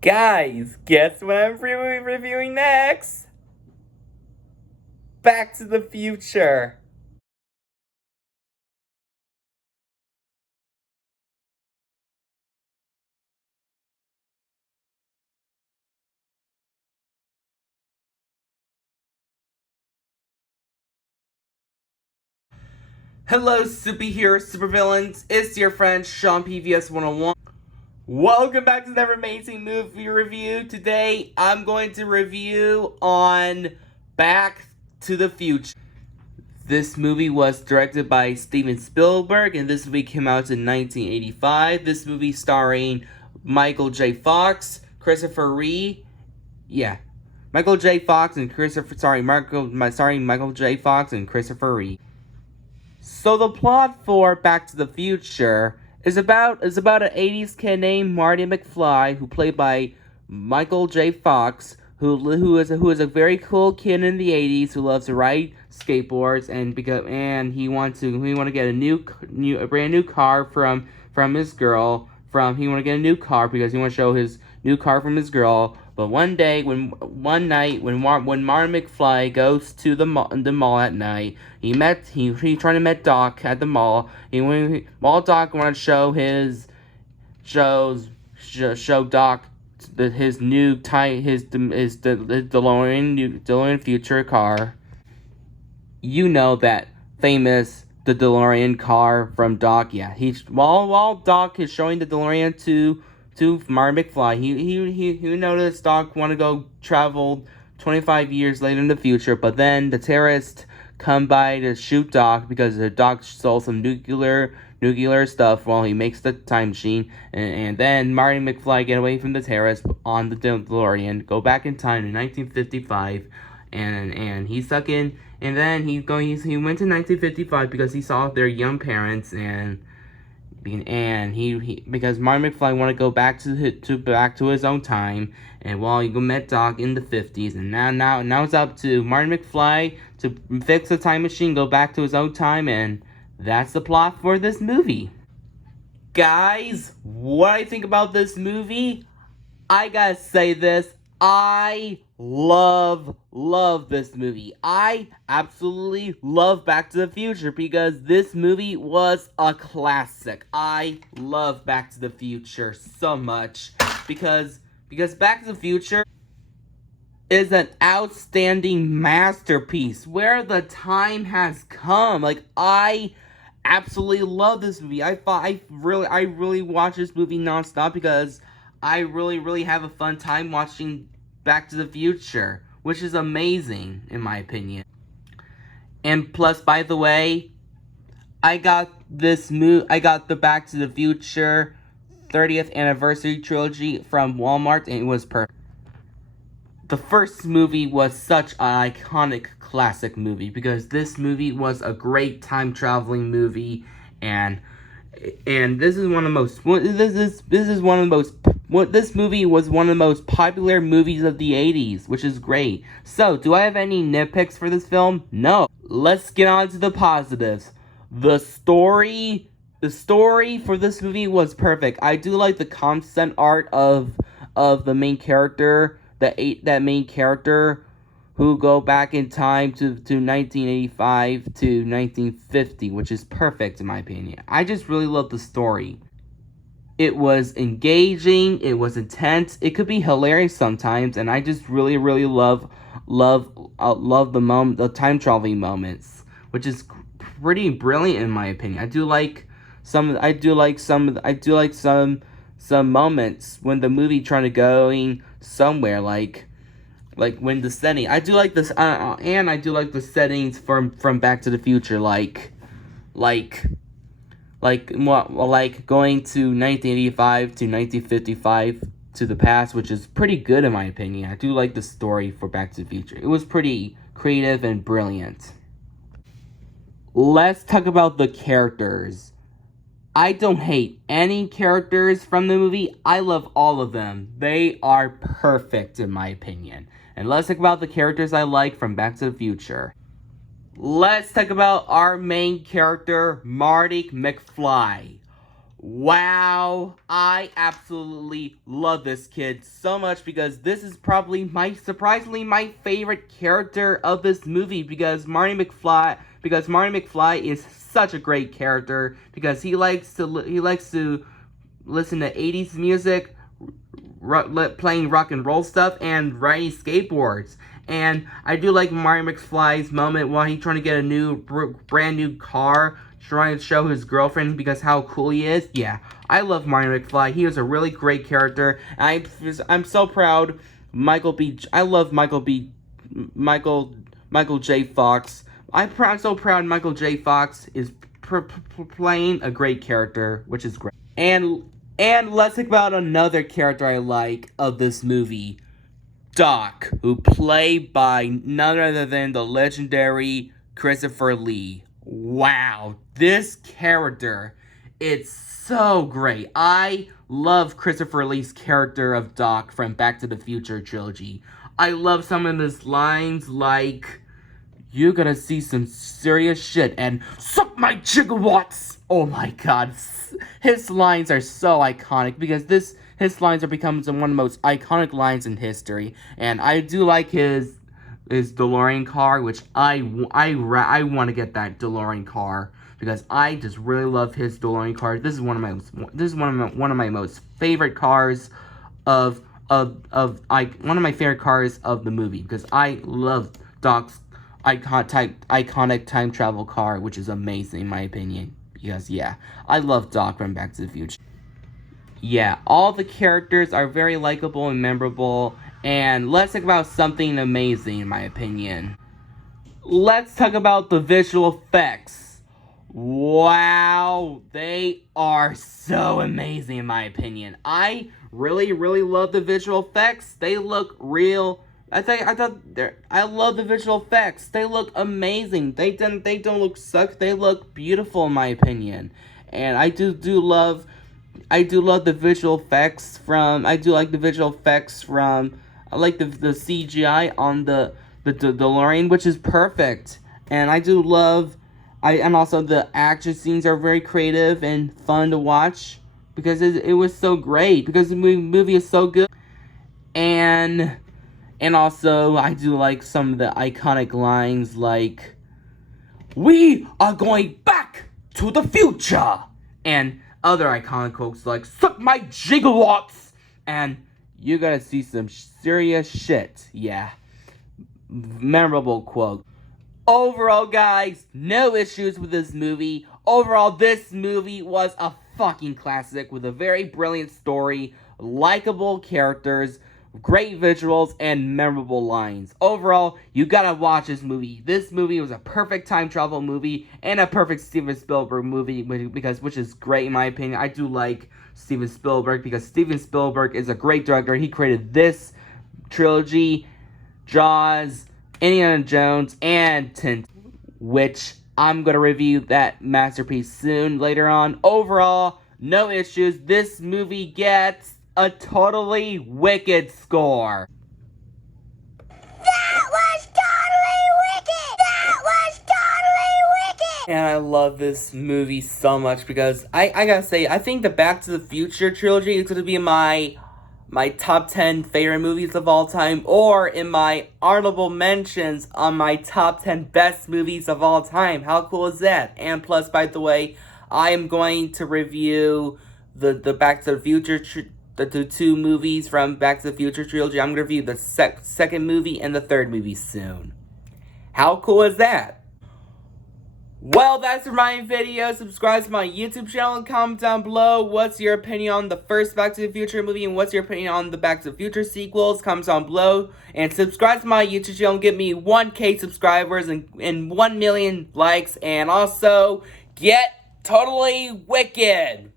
Guys, guess what I'm reviewing next? Back to the Future. Hello, superheroes, supervillains. It's your friend Sean PVS 101. Welcome back to another amazing movie review. Today, I'm going to review on Back to the Future. This movie was directed by Steven Spielberg, and this movie came out in 1985. This movie starring Michael J. Fox, Christopher Reeve, yeah, Michael J. Fox and Christopher. Sorry, Michael J. Fox and Christopher Reeve. So the plot for Back to the Future is about an 80s kid named Marty Mcfly, who played by Michael J. Fox, who is a very cool kid in the 80s who loves to ride skateboards, and he want to get a brand new car from his girl. He want to get a new car because he want to show his new car from his girl. But one night when Marty McFly goes to the mall at night, he trying to meet Doc at the mall. While Doc want to show Doc his new his DeLorean future car. You know that famous the DeLorean car from Doc. Yeah, while Doc is showing the DeLorean to Marty McFly, he noticed Doc want to go travel 25 years later in the future, but then the terrorists come by to shoot Doc because the Doc stole some nuclear stuff while he makes the time machine, and then Marty McFly get away from the terrorists on the DeLorean, go back in time to 1955, and he stuck in, and then he went to 1955 because he saw their young parents, and he because Marty McFly want to go back to his own time, and while he met Doc in the 50s, and now it's up to Marty McFly to fix the time machine, go back to his own time, and that's the plot for this movie. Guys, what I think about this movie, I gotta say this. I love this movie. I absolutely love Back to the Future because this movie was a classic. I love Back to the Future so much because Back to the Future is an outstanding masterpiece where the time has come. Like, I absolutely love this movie. I really watch this movie nonstop because I really have a fun time watching Back to the Future, which is amazing in my opinion. And plus, by the way, I got the Back to the Future 30th anniversary trilogy from Walmart, and it was perfect. The first movie was such an iconic classic movie because this movie was a great time traveling movie, and this is one of the most this is one of the most what this movie was one of the most popular movies of the 80s, which is great. So, do I have any nitpicks for this film? No. Let's get on to the positives. The story for this movie was perfect. I do like the concept art of the main character, that main character who go back in time to 1985 to 1950, which is perfect in my opinion. I just really love the story. It was engaging, it was intense, it could be hilarious sometimes, and I just really love the time traveling moments, which is pretty brilliant in my opinion. I do like some moments when the movie trying to going somewhere, like when the setting. I do like this, and I do like the settings from Back to the Future, like like going to 1985 to 1955 to the past, which is pretty good in my opinion. I do like the story for Back to the Future. It was pretty creative and brilliant. Let's talk about the characters. I don't hate any characters from the movie. I love all of them. They are perfect in my opinion. And let's talk about the characters I like from Back to the Future. Let's talk about our main character, Marty McFly. Wow, I absolutely love this kid so much because this is probably surprisingly my favorite character of this movie because Marty Mcfly is such a great character because he likes to listen to 80s music, playing rock and roll stuff, and riding skateboards. And I do like Marty McFly's moment while he's trying to get a brand new car, trying to show his girlfriend because how cool he is. Yeah, I love Marty McFly. He is a really great character. I'm so proud. I love Michael J. Fox. I'm so proud Michael J. Fox is playing a great character, which is great. And let's talk about another character I like of this movie, Doc, who played by none other than the legendary Christopher Lee. Wow, this character, it's so great. I love Christopher Lee's character of Doc from Back to the Future trilogy. I love some of his lines like, "You're gonna see some serious shit," and "Suck my gigawatts!" Oh my god, his lines are so iconic because his lines are becoming one of the most iconic lines in history. And I do like his DeLorean car, which I want to get that DeLorean car because I just really love his DeLorean car. This is one of my most favorite cars one of my favorite cars of the movie because I love Doc's iconic time travel car, which is amazing in my opinion. Because yeah, I love Doc from Back to the Future. Yeah, all the characters are very likable and memorable, and let's talk about something amazing in my opinion. Let's talk about the visual effects. Wow, they are so amazing in my opinion. I really love the visual effects. They look real. I love the visual effects. They look amazing. They don't look suck. They look beautiful in my opinion. And I do love the visual effects from I like the CGI on the DeLorean, which is perfect. And and also the action scenes are very creative and fun to watch because it was so great because the movie is so good. And also, I do like some of the iconic lines like, "We are going back to the future!" And other iconic quotes like, "Suck my gigawatts!" And "You gotta see some serious shit." Yeah. Memorable quote. Overall, guys, no issues with this movie. Overall, this movie was a fucking classic with a very brilliant story, likable characters, great visuals, and memorable lines. Overall, you gotta watch this movie. This movie was a perfect time travel movie and a perfect Steven Spielberg movie, which is great in my opinion. I do like Steven Spielberg because Steven Spielberg is a great director. He created this trilogy, Jaws, Indiana Jones, and Tintin, which I'm gonna review that masterpiece soon later on. Overall, no issues. This movie gets a totally wicked score. That was totally wicked! And I love this movie so much because I gotta say, I think the Back to the Future trilogy is gonna be my top 10 favorite movies of all time, or in my honorable mentions on my top 10 best movies of all time. How cool is that? And plus, by the way, I am going to review the Back to the Future the two movies from Back to the Future trilogy. I'm going to review the second movie and the third movie soon. How cool is that? Well, that's for my video. Subscribe to my YouTube channel and comment down below what's your opinion on the first Back to the Future movie and what's your opinion on the Back to the Future sequels. Comment down below and subscribe to my YouTube channel and get me 1K subscribers and 1 million likes, and also get totally wicked.